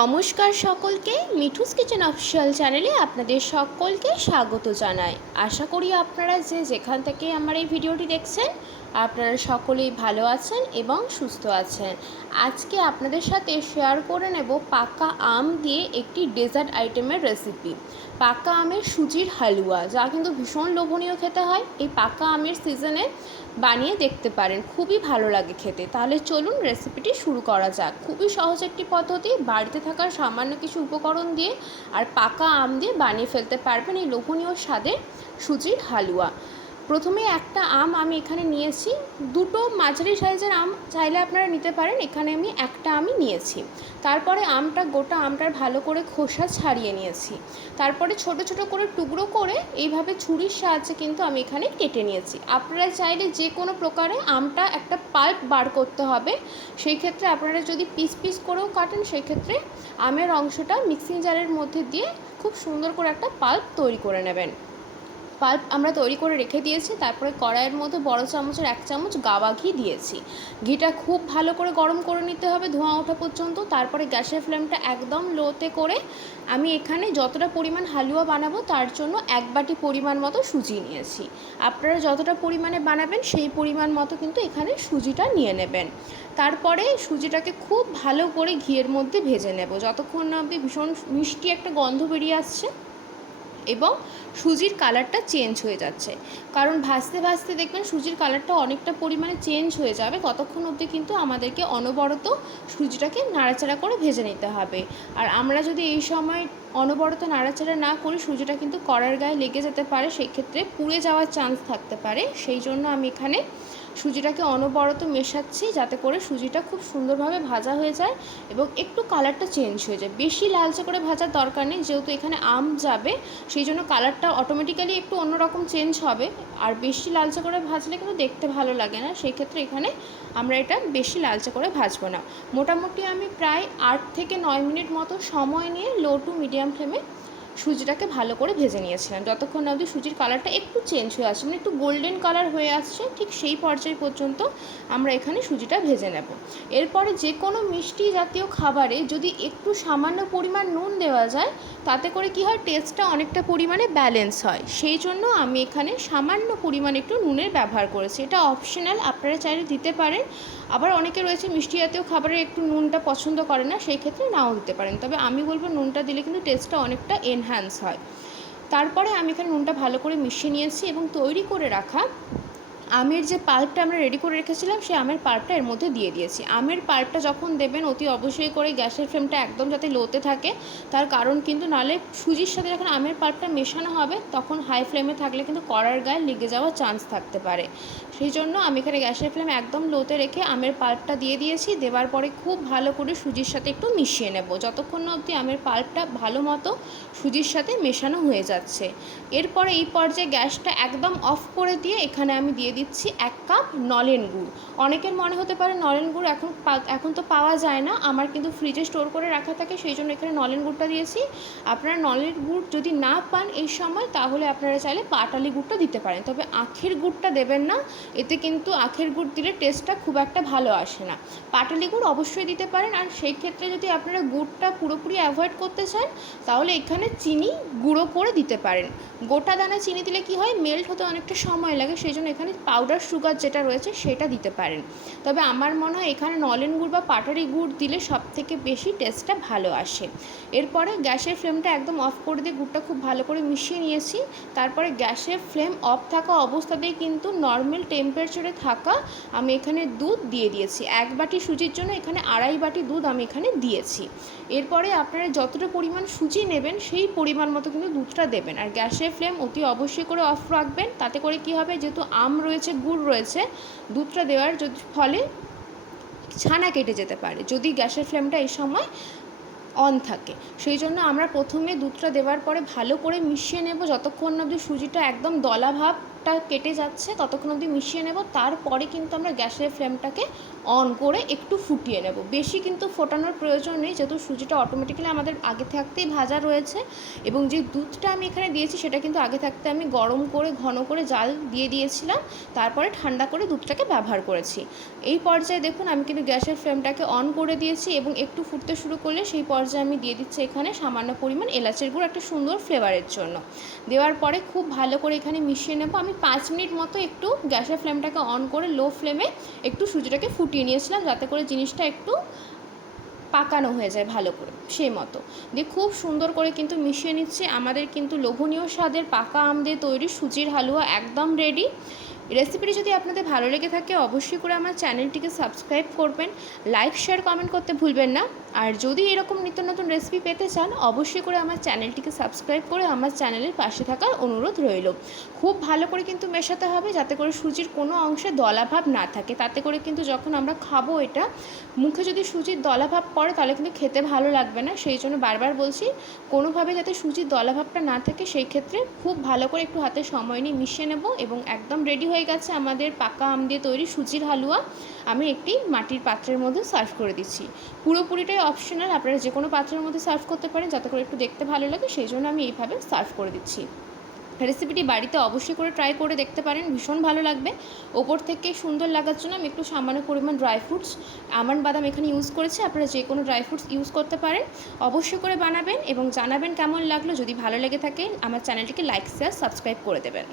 নমস্কার সকলকে, Mithu's kitchen official চ্যানেলে আপনাদের সকলকে স্বাগত জানাই। আশা করি আপনারা যেখান থেকে আমার এই ভিডিওটি দেখছেন আপনারা সকলেই ভালো আছেন এবং সুস্থ আছেন। আজকে আপনাদের সাথে শেয়ার করে নেব পাকা আম দিয়ে একটি ডেজার্ট আইটেমের রেসিপি। পাকা আমের সুজির হালুয়া, যা কিন্তু ভীষণ লোভনীয় খেতে হয়। এই পাকা আমের সিজনে বানিয়ে দেখতে পারেন, খুবই ভালো লাগে খেতে। তাহলে চলুন রেসিপিটি শুরু করা যাক। খুবই সহজ একটি পদ্ধতি, বাড়িতে থাকা সামান্য কিছু উপকরণ দিয়ে আর পাকা আম দিয়ে বানিয়ে ফেলতে পারবেন এই লোভনীয় স্বাদের সুজির হালুয়া। প্রথমে একটা আম আমি এখানে নিয়েছি, দুটো মাঝারি সাইজের আম চাইলে আপনারা নিতে পারেন, এখানে আমি একটা আমই নিয়েছি। তারপরে গোটা আমটার ভালো করে খোসা ছাড়িয়ে নিয়েছি। তারপরে ছোট ছোট করে টুকরো করে এইভাবে ছুরির সাহায্যে কিন্তু আমি এখানে কেটে নিয়েছি। আপনারা চাইলে যে কোনো প্রকারে আমটা একটা পাল্প বার করতে হবে, সেই ক্ষেত্রে আপনারা যদি পিস পিস করেও কাটেন, সেই ক্ষেত্রে আমের অংশটা মিক্সিং জারের মধ্যে দিয়ে খুব সুন্দর করে একটা পাল্প তৈরি করে নেবেন। পাল্প আমরা তৈরি করে রেখে দিয়েছি। তারপরে কড়াইয়ের মধ্যে বড় চামচের 1 চামচ গাওয়া ঘি দিয়েছি। ঘিটা খুব ভালো করে গরম করে নিতে হবে ধোঁয়া ওঠা পর্যন্ত। তারপরে গ্যাসের ফ্লেমটা একদম লোতে করে আমি এখানে যতটা পরিমাণ হালুয়া বানাবো তার জন্য 1 বাটি পরিমাণ মতো সুজি নিয়েছি। আপনারা যতটা পরিমাণে বানাবেন সেই পরিমাণ মতো কিন্তু এখানে সুজিটা নিয়ে নেবেন। তারপরে সুজিটাকে খুব ভালো করে ঘিয়ের মধ্যে ভেজে নেব, যতক্ষণ না অবধি ভীষণ মিষ্টি একটা গন্ধ বেরিয়ে আসছে এবং সুজির কালারটা চেঞ্জ হয়ে যাচ্ছে। কারণ ভাজতে ভাজতে দেখবেন সুজির কালারটা অনেকটা পরিমাণে চেঞ্জ হয়ে যাবে, ততক্ষণ অবধি কিন্তু আমাদেরকে অনবরত সুজিটাকে নাড়াচাড়া করে ভেজে নিতে হবে। আর আমরা যদি এই সময় অনবরত নাড়াচাড়া না করি, সুজিটা কিন্তু কড়ার গায়ে লেগে যেতে পারে, সেই ক্ষেত্রে পুড়ে যাওয়ার চান্স থাকতে পারে। সেই জন্য আমি এখানে সুজিটাকে অনবরত মেশাচ্ছি, যাতে করে সুজিটা খুব সুন্দরভাবে ভাজা হয়ে যায় এবং একটু কালারটা চেঞ্জ হয়ে যায়। বেশি লালচে করে ভাজার দরকার নেই, যেহেতু এখানে আম যাবে, সেই জন্য কালারটা অটোমেটিক্যালি একটু অন্যরকম চেঞ্জ হবে। আর বেশি লালচে করে ভাজলে কিন্তু দেখতে ভালো লাগে না, সেই ক্ষেত্রে এখানে আমরা এটা বেশি লালচে করে ভাজবো না। মোটামুটি আমি প্রায় 8 থেকে 9 মিনিট মতো সময় নিয়ে লো টু মিডিয়াম ফ্লেমে সুজিটাকে ভালো করে ভেজে নিয়েছিলাম, যতক্ষণ না অবধি সুজির কালারটা একটু চেঞ্জ হয়ে আসছে, মানে একটু গোল্ডেন কালার হয়ে আসছে। ঠিক সেই পর্যায় পর্যন্ত আমরা এখানে সুজিটা ভেজে নেব। এরপরে যে কোনো মিষ্টি জাতীয় খাবারে যদি একটু সামান্য পরিমাণ নুন দেওয়া যায়, তাতে করে কি হয়, টেস্টটা অনেকটা পরিমাণে ব্যালেন্স হয়। সেই জন্য আমি এখানে সামান্য পরিমাণ একটু নুনের ব্যবহার করেছি। এটা অপশনাল, আপনারা চাইলে দিতে পারেন। আবার অনেকে রয়েছে মিষ্টি জাতীয় খাবারে একটু নুনটা পছন্দ করে না, সেই ক্ষেত্রে নাও দিতে পারেন। তবে আমি বলবো নুনটা দিলে কিন্তু টেস্টটা অনেকটা এনহ্যান্স হয়। তারপরে আমি এখানে নুনটা ভালো করে মিশিয়ে নিয়েছি এবং তৈরি করে রাখা আমের যে পাল্পটা আমরা রেডি করে রেখেছিলাম, সেই আমের পাল্পটা এর মধ্যে দিয়ে দিয়েছি। আমের পাল্পটা যখন দেবেন অতি অবশ্যই করে গ্যাসের ফ্লেমটা একদম যাতে লোতে থাকে, তার কারণ কিন্তু নালে সুজির সাথে যখন আমের পাল্পটা মেশানো হবে তখন হাই ফ্লেমে থাকলে কিন্তু কড়ার গায়ে লেগে যাওয়ার চান্স থাকতে পারে। সেই জন্য আমি এখানে গ্যাসের ফ্লেম একদম লোতে রেখে আমের পাল্পটা দিয়ে দিয়েছি। দেওয়ার পরে খুব ভালো করে সুজির সাথে একটু মিশিয়ে নেব, যতক্ষণ না অবধি আমের পাল্পটা ভালো মতো সুজির সাথে মেশানো হয়ে যাচ্ছে। এরপরে এই পর্যায়ে গ্যাসটা একদম অফ করে দিয়ে এখানে আমি দিয়ে দিচ্ছি 1 কাপ নলেন গুড়। অনেকের মনে হতে পারে নলেন গুড় এখন তো পাওয়া যায় না, আমার কিন্তু ফ্রিজে স্টোর করে রাখা থাকে, সেই জন্য এখানে নলেন গুড়টা দিয়েছি। আপনারা নলেন গুড় যদি না পান এই সময়, তাহলে আপনারা চাইলে পাটালি গুড়টা দিতে পারেন, তবে আখের গুড়টা দেবেন না, এতে কিন্তু আখের গুড় দিলে টেস্টটা খুব একটা ভালো আসে না। পাটালি গুড় অবশ্যই দিতে পারেন। আর সেই ক্ষেত্রে যদি আপনারা গুড়টা পুরোপুরি অ্যাভয়েড করতে চান, তাহলে এখানে চিনি গুঁড়ো করে দিতে পারেন। গোটা দানা চিনি দিলে কি হয়, মেল্ট হতে অনেকটা সময় লাগে, সেই জন্য এখানে পাউডার সুগার যেটা রয়েছে সেটা দিতে পারেন। তবে আমার মনে হয় এখানে নলেন গুড় বা পাটারি গুড় দিলে সবথেকে বেশি টেস্টটা ভালো আসে। এরপরে গ্যাসের ফ্লেমটা একদম অফ করে দিয়ে গুড়টা খুব ভালো করে মিশিয়ে নিয়েছি। তারপরে গ্যাসের ফ্লেম অফ থাকা অবস্থাতেই কিন্তু নর্মাল টেম্পারেচারে থাকা আমি এখানে দুধ দিয়ে দিয়েছি। 1 বাটি সুজির জন্য এখানে 2.5 বাটি দুধ আমি এখানে দিয়েছি। এরপরে আপনারা যতটা পরিমাণ সুজি নেবেন সেই পরিমাণ মতো কিন্তু দুধটা দেবেন। আর গ্যাসের ফ্লেম অতি অবশ্যই করে অফ রাখবেন, তাতে করে কি হবে, যেহেতু আম রয়েছে, গুড় রয়েছে, দুধটা দেওয়ার ফলে ছানা কেটে যেতে পারে যদি গ্যাসের ফ্লেমটা এই সময় অন থাকে। সেই জন্য আমরা প্রথমে দুধটা দেওয়ার পরে ভালো করে মিশিয়ে নেব, যতক্ষণ অবধি সুজিটা একদম দলা ভাব দুধটা কেটে যাচ্ছে ততক্ষণ অবধি মিশিয়ে নেব। তারপরে কিন্তু আমরা গ্যাসের ফ্লেমটাকে অন করে একটু ফুটিয়ে নেব। বেশি কিন্তু ফোটানোর প্রয়োজন নেই, যেহেতু সুজিটা অটোমেটিক্যালি আমাদের আগে থাকতেই ভাজা রয়েছে এবং যে দুধটা আমি এখানে দিয়েছি সেটা কিন্তু আগে থাকতে আমি গরম করে ঘন করে জাল দিয়ে দিয়েছিলাম, তারপরে ঠান্ডা করে দুধটাকে ব্যবহার করেছি। এই পর্যায়ে দেখুন আমি কিন্তু গ্যাসের ফ্লেমটাকে অন করে দিয়েছি এবং একটু ফুটতে শুরু করলে সেই পর্যায়ে আমি দিয়ে দিচ্ছি এখানে সামান্য পরিমাণ এলাচের গুঁড়ো একটা সুন্দর ফ্লেভারের জন্য। দেওয়ার পরে খুব ভালো করে এখানে মিশিয়ে নেব। আমি 5 মিনিট মতো একটু গ্যাসের ফ্লেমটাকে অন করে লো ফ্লেমে একটু সুজিটাকে ফুটিয়ে নিয়েছিলাম, যাতে করে জিনিসটা একটু পাকানো হয়ে যায় ভালো করে সেই মতো দিয়ে খুব সুন্দর করে কিন্তু মিশিয়ে নিচ্ছে। আমাদের কিন্তু লোভনীয় স্বাদের পাকা আম দিয়ে তৈরি সুজির হালুয়া একদম রেডি। রেসিপিটি যদি আপনাদের ভালো লেগে থাকে অবশ্যই করে আমার চ্যানেলটিকে সাবস্ক্রাইব করবেন, লাইক শেয়ার কমেন্ট করতে ভুলবেন না। আর যদি এরকম নিত্য নতুন রেসিপি পেতে চান অবশ্যই করে আমার চ্যানেলটিকে সাবস্ক্রাইব করে আমার চ্যানেলের পাশে থাকার অনুরোধ রইল। খুব ভালো করে কিন্তু মেশাতে হবে যাতে করে সুজির কোনো অংশে দলাভাব না থাকে, তাতে করে কিন্তু যখন আমরা খাবো এটা মুখে যদি সুজির দলাভাব পড়ে তাহলে কিন্তু খেতে ভালো লাগবে না। সেই জন্য বারবার বলছি কোনোভাবে যাতে সুজির দলাভাবটা না থাকে, সেই ক্ষেত্রে খুব ভালো করে একটু হাতে সময় নিয়ে মিশিয়ে নেব। এবং একদম রেডি হয়ে গেছে আমাদের পাকা আম দিয়ে তৈরি সুজির হালুয়া। আমি একটি মাটির পাত্রের মধ্যে সার্ভ করে দিচ্ছি। পুরোপুরিটাই অপশনাল, আপনারা যে কোনো পাত্রের মধ্যে সার্ভ করতে পারেন যাতে করে একটু দেখতে ভালো লাগে, সেই জন্য আমি এইভাবে সার্ভ করে দিচ্ছি। রেসিপিটি বাড়িতে অবশ্যই করে ট্রাই করে দেখতে পারেন, ভীষণ ভালো লাগবে। ওপর থেকে সুন্দর লাগার জন্য আমি একটু সামান্য পরিমাণ ড্রাই ফ্রুটস আমন্ড বাদাম এখানে ইউজ করেছি, আপনারা যে কোনো ড্রাই ফ্রুটস ইউজ করতে পারেন। অবশ্যই করে বানাবেন এবং জানাবেন কেমন লাগলো। যদি ভালো লেগে থাকে আমার চ্যানেলটিকে লাইক শেয়ার সাবস্ক্রাইব করে দেবেন।